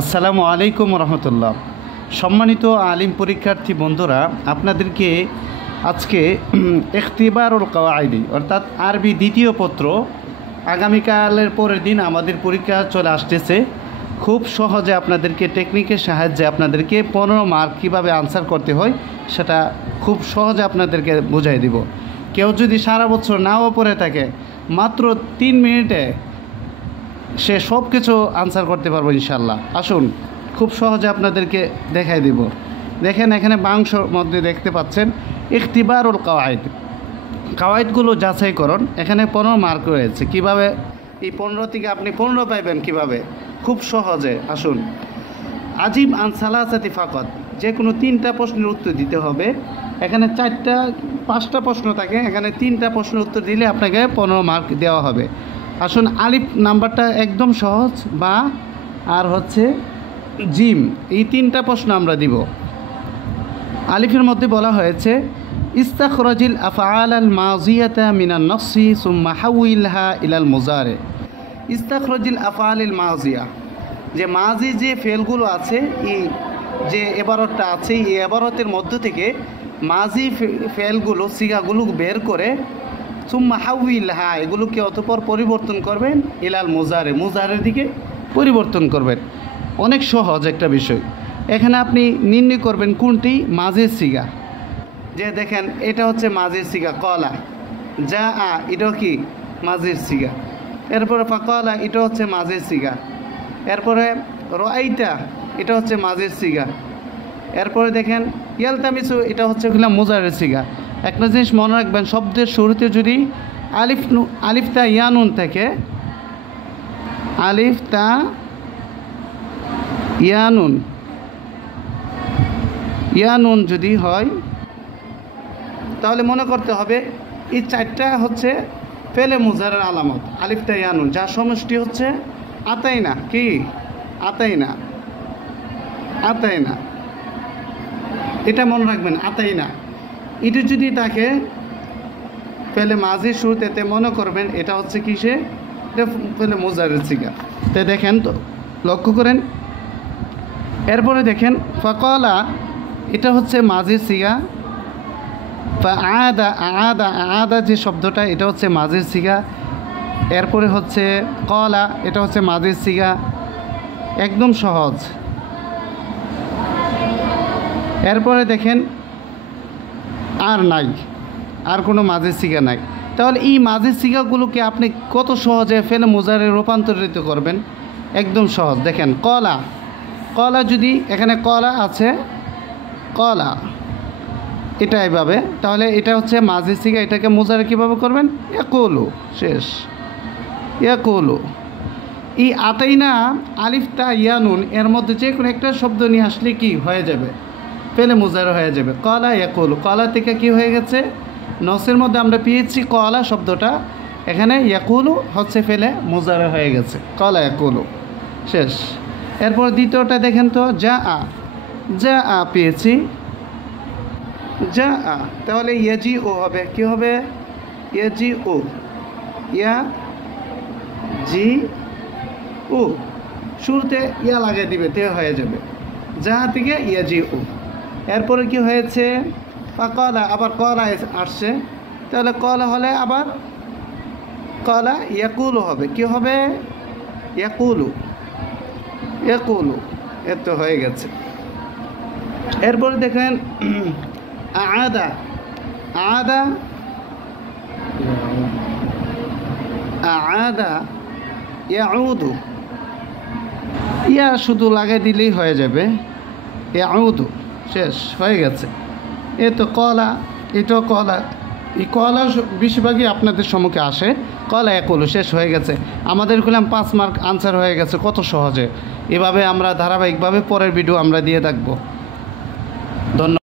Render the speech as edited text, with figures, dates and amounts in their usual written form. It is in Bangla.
আসসালামু আলাইকুম রহমতুল্লাহ। সম্মানিত আলিম পরীক্ষার্থী বন্ধুরা, আপনাদেরকে আজকে ইখতিবারুল কাওয়াইদ অর্থাৎ আরবি দ্বিতীয় পত্র, আগামীকালের পরের দিন আমাদের পরীক্ষা চলে আসতেছে। খুব সহজে আপনাদেরকে টেকনিকের সাহায্যে আপনাদেরকে 15 মার্ক কীভাবে আনসার করতে হয় সেটা খুব সহজে আপনাদেরকে বুঝাই দিব। কেউ যদি সারা বছর নাও পড়ে থাকে, মাত্র 3 মিনিটে সে সব কিছু আনসার করতে পারবো ইনশাল্লাহ। আসুন খুব সহজে আপনাদেরকে দেখাই দিব। দেখেন, এখানে বাংশর মধ্যে দেখতে পাচ্ছেন ইখতিবারুল কাওয়াইদ, কাওয়াইদগুলো যাচাইকরণ। এখানে 15 মার্ক রয়েছে। কিভাবে এই 15 থেকে আপনি 15 পাইবেন কিভাবে? খুব সহজে। আসুন, আজিব আন সালাসাতি ফাকাত, যে কোনো 3টা প্রশ্নের উত্তর দিতে হবে। এখানে 5টা প্রশ্ন থাকে, এখানে 3টা প্রশ্নের উত্তর দিলে আপনাকে 15 মার্ক দেওয়া হবে। আসুন, আলিফ নাম্বারটা একদম সহজ, বা আর হচ্ছে জিম, এই 3টা প্রশ্ন আমরা দিব। আলিফের মধ্যে বলা হয়েছে ইস্তাখরাজিল আফআল আল মাযিয়াতা মিনান নফসি সুম্মা হাউইলহা ইলাল মুজারে। ইস্তাখরাজিল আফআল আল মাযিয়া, যে মাজি যে ফেলগুলো আছে, এই যে এবারতটা আছে, এই এবারতের মধ্য থেকে মাজি ফেলগুলো, সিগাগুলো বের করে সুম্মা হাউইলহা, এগুলোকে অতঃপর পরিবর্তন করবেন ইলাল মুজারে, মুজারের দিকে পরিবর্তন করবেন। অনেক সহজ একটা বিষয়। এখানে আপনি নির্ণয় করবেন কোনটি মাঝের সিগা। যে দেখেন, এটা হচ্ছে মাঝের সিগা। কলা যা আ, এটাও কি মাঝের সিগা। এরপরে ফাকালা, এটা হচ্ছে মাঝের সিগা। এরপরে রাআইতা, এটা হচ্ছে মাঝের সিগা। এরপরে দেখেন ইয়ালতামিসু, এটা হচ্ছে মুজারের সিগা। একটা জিনিস মনে রাখবেন, শব্দের শুরুতে যদি আলিফ তা ইয়ানুন থেকে, আলিফ তা ইয়ানুন যদি হয়, তাহলে মনে করতে হবে এই 4টা হচ্ছে ফেলে মুজারের আলামত। আলিফ তা ইয়ানুন, যার সমষ্টি হচ্ছে আতাইনা। কি আতাইনা? আতাইনা, এটা মনে রাখবেন, আতাইনা। এটা যদি তাকে ফেলে মাঝির শুরুতে, মনে করবেন এটা হচ্ছে কিসে, এটা ফেলে মুজারের সিগা। তো দেখেন, তো লক্ষ্য করেন। এরপরে দেখেন ফাকালা, এটা হচ্ছে মাঝির সিগা। আদা আদা আদা, যে শব্দটা, এটা হচ্ছে মাঝির সিগা। এরপরে হচ্ছে কলা, এটা হচ্ছে মাঝির সিগা। একদম সহজ। এরপরে দেখেন আর নাই, আর কোনো মাঝের সিগা নাই। তাহলে এই মাঝের সিগাগুলোকে আপনি কত সহজে ফেলে মুজারে রূপান্তরিত করবেন? একদম সহজ। দেখেন কলা, কলা যদি এখানে কলা আছে, কলা এটা এইভাবে, তাহলে এটা হচ্ছে মাঝের সিগা। এটাকে মুজারে কীভাবে করবেন? ইয়াকুলু, শেষ। ইয়াকুলু। এই আতাইনা, আলিফ তা ইয়ানুন, এর মধ্যে যে কোনো একটা শব্দ নিয়ে আসলে কি হয়ে যাবে? ফেলে মুজারে হয়ে যাবে। কলা ইয়াকুলু, কলা থেকে কি হয়ে গেছে? নসের মধ্যে আমরা পেয়েছি কলা শব্দটা, এখানে ইয়াকুলু হচ্ছে ফেলে মুজারে হয়ে গেছে। কলা ইয়াকুলু, শেষ। এরপর দ্বিতীয়টা দেখেন তো, যা আ, যা আ পেয়েছি, যা আ, তাহলে ইয়াজি ও হবে। কি হবে? ইয়াজি ও, ইয়া জি ও, শুরুতে ইয়া লাগিয়ে দিবে, তে হয়ে যাবে। যা থেকে ইয়াজি ও। এরপরে কি হয়েছে? কলা, আবার কলা আসছে, তাহলে কলা হলে আবার কলা ইয়াকুলু হবে। কি হবে? ইয়াকুলু, ইয়াকুলু, এর তো হয়ে গেছে। এরপরে দেখেন আদা, আদা আদা ইয়াউদু, ইয়া শুধু লাগিয়ে দিলেই হয়ে যাবে, ইয়াউদু, শেষ হয়ে গেছে। এ তো কলা, এটাও কলা। এই কলা বেশিরভাগই আপনাদের সম্মুখে আসে। কলা ইয়াকুলু, শেষ হয়ে গেছে। আমাদের করলাম 5 মার্ক আনসার হয়ে গেছে, কত সহজে। এভাবে আমরা ধারাবাহিকভাবে পরের ভিডিও আমরা দিয়ে থাকবো।